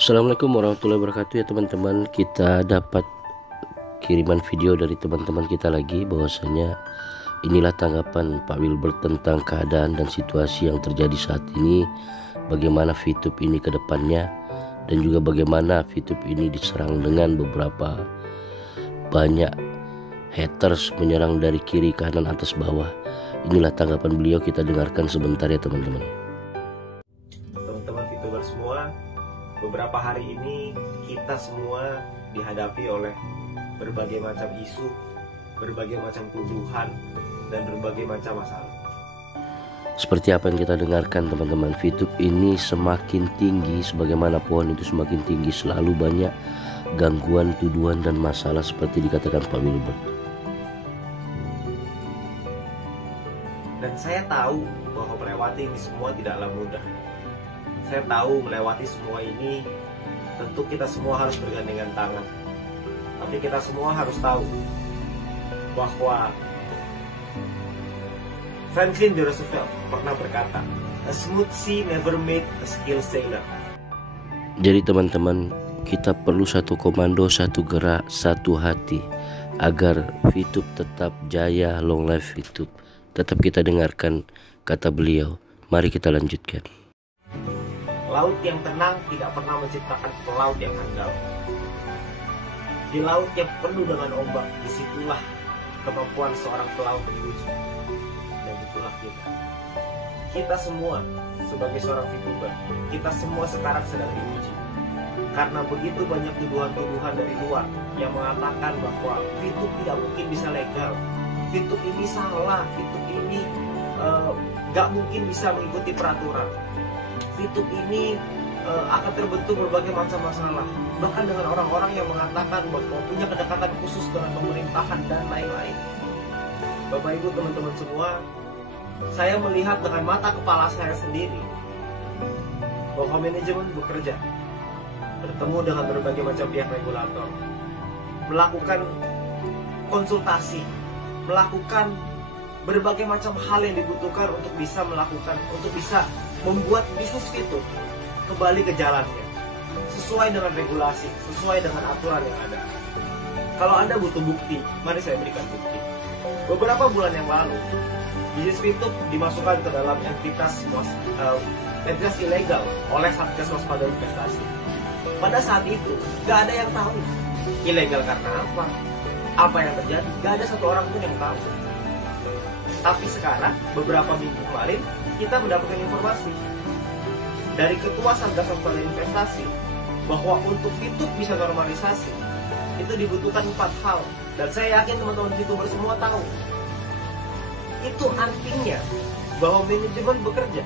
Assalamualaikum warahmatullahi wabarakatuh ya teman-teman. Kita dapat kiriman video dari teman-teman kita lagi, bahwasanya inilah tanggapan Pak Wilbert tentang keadaan dan situasi yang terjadi saat ini, bagaimana VTube ini ke depannya, dan juga bagaimana VTube ini diserang dengan beberapa banyak haters menyerang dari kiri, kanan, atas, bawah. Inilah tanggapan beliau, kita dengarkan sebentar ya teman-teman. Teman-teman VTuber semua, beberapa hari ini kita semua dihadapi oleh berbagai macam isu, berbagai macam tuduhan, dan berbagai macam masalah. Seperti apa yang kita dengarkan teman-teman, VTube ini semakin tinggi, sebagaimana pohon itu semakin tinggi, selalu banyak gangguan, tuduhan, dan masalah seperti dikatakan Pak Wilbert. Dan saya tahu bahwa melewati ini semua tidaklah mudah. Saya tahu melewati semua ini tentu kita semua harus bergandengan tangan. Tapi kita semua harus tahu bahwa Franklin D. Roosevelt pernah berkata, "A smooth sea never made a skilled sailor." Jadi teman-teman, kita perlu satu komando, satu gerak, satu hati agar VTube tetap jaya. Long life VTube. Tetap kita dengarkan kata beliau. Mari kita lanjutkan. Laut yang tenang tidak pernah menciptakan pelaut yang handal. Di laut yang penuh dengan ombak, disitulah kemampuan seorang pelaut diuji. Dan itulah kita. Kita semua sebagai seorang VTuber, kita semua sekarang sedang diuji. Karena begitu banyak tuduhan-tuduhan dari luar yang mengatakan bahwa VTube tidak mungkin bisa legal, VTube ini salah, VTube ini gak mungkin bisa mengikuti peraturan, VTube ini akan terbentuk berbagai macam masalah. Bahkan dengan orang-orang yang mengatakan bahwa punya kedekatan khusus dengan pemerintahan dan lain-lain. Bapak Ibu teman-teman semua, saya melihat dengan mata kepala saya sendiri bahwa manajemen bekerja, bertemu dengan berbagai macam pihak regulator, melakukan konsultasi, melakukan berbagai macam hal yang dibutuhkan untuk bisa membuat bisnis VTube kembali ke jalannya sesuai dengan regulasi, sesuai dengan aturan yang ada. Kalau Anda butuh bukti, mari saya berikan bukti. Beberapa bulan yang lalu, bisnis VTube dimasukkan ke dalam entitas ilegal oleh Satgas Waspada Investasi. Pada saat itu, gak ada yang tahu ilegal karena apa. Apa yang terjadi? Gak ada satu orang pun yang tahu. Tapi sekarang, beberapa minggu kemarin, kita mendapatkan informasi dari Ketua Satgas Waspada Investasi bahwa untuk VTube bisa normalisasi, itu dibutuhkan 4 hal. Dan saya yakin teman-teman VTuber semua tahu. Itu artinya bahwa manajemen bekerja.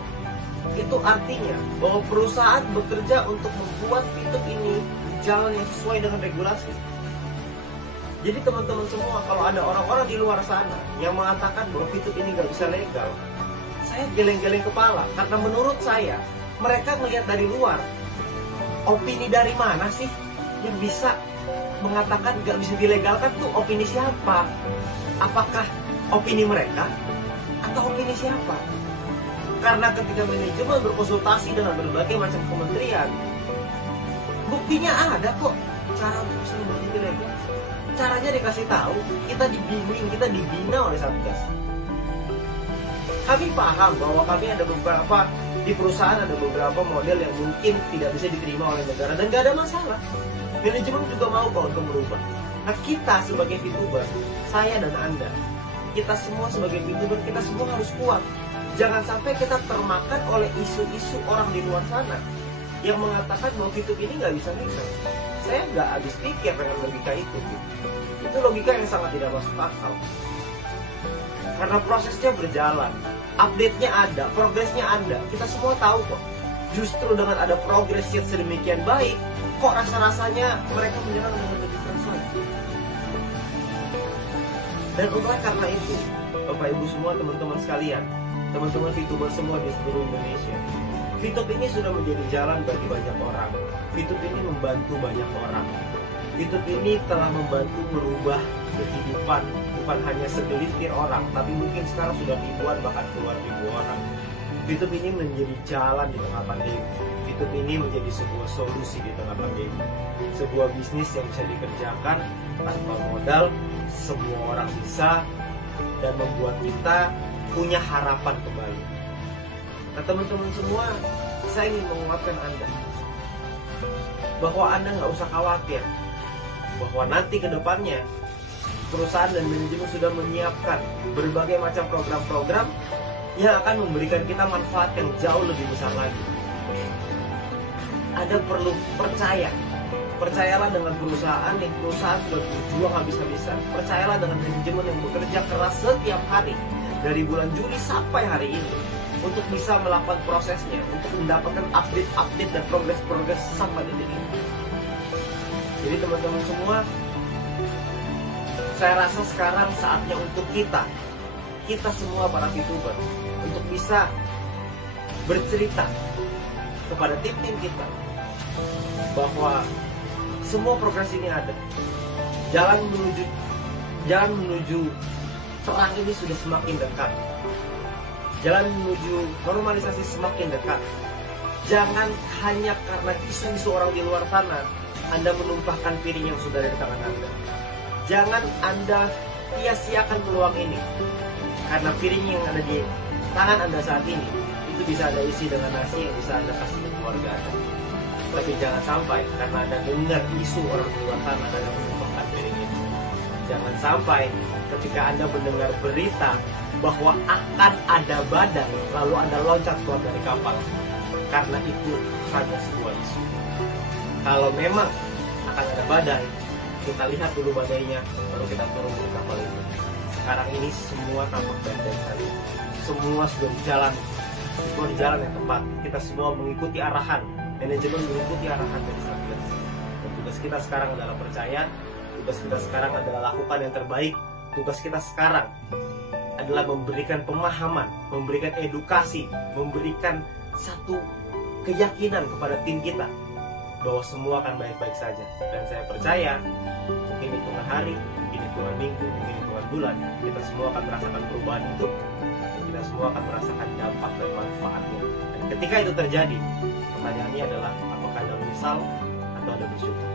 Itu artinya bahwa perusahaan bekerja untuk membuat VTube ini jalan yang sesuai dengan regulasi. Jadi teman-teman semua, kalau ada orang-orang di luar sana yang mengatakan bahwa VTube ini nggak bisa legal, saya geleng-geleng kepala. Karena menurut saya, mereka melihat dari luar. Opini dari mana sih yang bisa mengatakan nggak bisa dilegalkan? Tuh opini siapa? Apakah opini mereka atau opini siapa? Karena ketika manajemen berkonsultasi dengan berbagai macam kementerian, buktinya ada kok cara untuk bisa membuat itu legal. Caranya dikasih tahu, kita dibimbing, kita dibina oleh Satgas. Kami paham bahwa kami ada beberapa di perusahaan, ada beberapa model yang mungkin tidak bisa diterima oleh negara dan gak ada masalah. Manajemen juga mau kok untuk berubah. Nah, kita sebagai VTuber, saya dan Anda, kita semua sebagai VTuber, kita semua harus kuat. Jangan sampai kita termakan oleh isu-isu orang di luar sana yang mengatakan bahwa VTube ini nggak bisa legal. Saya nggak habis pikir dengan logika itu. Itu logika yang sangat tidak masuk akal. Karena prosesnya berjalan, update-nya ada, progresnya ada. Kita semua tahu kok. Justru dengan ada progres yang sedemikian baik, kok rasa-rasanya mereka menyerang dengan lebih keras. Dan oleh karena itu, Bapak Ibu semua, teman-teman sekalian, teman-teman VTuber semua di seluruh Indonesia, VTube ini sudah menjadi jalan bagi banyak orang. VTube ini membantu banyak orang. VTube ini telah membantu merubah kehidupan bukan hanya segelintir orang, tapi mungkin sekarang sudah ribuan bahkan puluhan ribu orang. Fitup ini menjadi jalan di tengah pandemi. Fitup ini menjadi sebuah solusi di tengah pandemi. Sebuah bisnis yang bisa dikerjakan tanpa modal, semua orang bisa, dan membuat kita punya harapan kembali. Nah teman-teman semua, saya ingin menguatkan Anda bahwa Anda nggak usah khawatir bahwa nanti ke depannya perusahaan dan manajemen sudah menyiapkan berbagai macam program-program yang akan memberikan kita manfaat yang jauh lebih besar lagi. Anda perlu percayalah dengan perusahaan yang sudah berjuang habis-habisan. Percayalah dengan manajemen yang bekerja keras setiap hari dari bulan Juli sampai hari ini untuk bisa melakukan prosesnya, untuk mendapatkan update dan progres sampai detik ini. Jadi teman-teman semua, saya rasa sekarang saatnya untuk kita semua para VTuber untuk bisa bercerita kepada tim-tim kita bahwa semua progres ini ada. Jalan menuju terang ini sudah semakin dekat. Jalan menuju normalisasi semakin dekat. Jangan hanya karena isu-isu orang di luar sana Anda menumpahkan piring yang sudah ada di tangan Anda. Jangan Anda sia-siakan peluang ini, karena piring yang ada di tangan Anda saat ini itu bisa Anda isi dengan nasi yang bisa Anda kasih ke keluarga Anda. Tapi jangan sampai karena Anda dengar isu orang di luar sana Anda menumpahkan piring itu. Jangan sampai ketika Anda mendengar berita bahwa akan ada badai lalu Anda loncat keluar dari kapal, karena itu hanya sebuah isu. Kalau memang akan ada badai, kita lihat dulu badainya, baru kita turun dari kapal itu. Sekarang ini semua tampak baik-baik saja. Semua sudah di jalan yang tepat. Kita semua mengikuti arahan, manajemen mengikuti arahan dari Satgas. Dan tugas kita sekarang adalah percaya, tugas kita sekarang adalah lakukan yang terbaik, tugas kita sekarang adalah memberikan pemahaman, memberikan edukasi, memberikan satu keyakinan kepada tim kita bahwa semua akan baik-baik saja. Dan saya percaya mungkin hitungan hari, mungkin hitungan minggu, mungkin hitungan bulan, kita semua akan merasakan perubahan itu, dan kita semua akan merasakan dampak dan manfaatnya. Dan ketika itu terjadi, pertanyaannya adalah apakah Anda menyesal atau Anda bersyukur.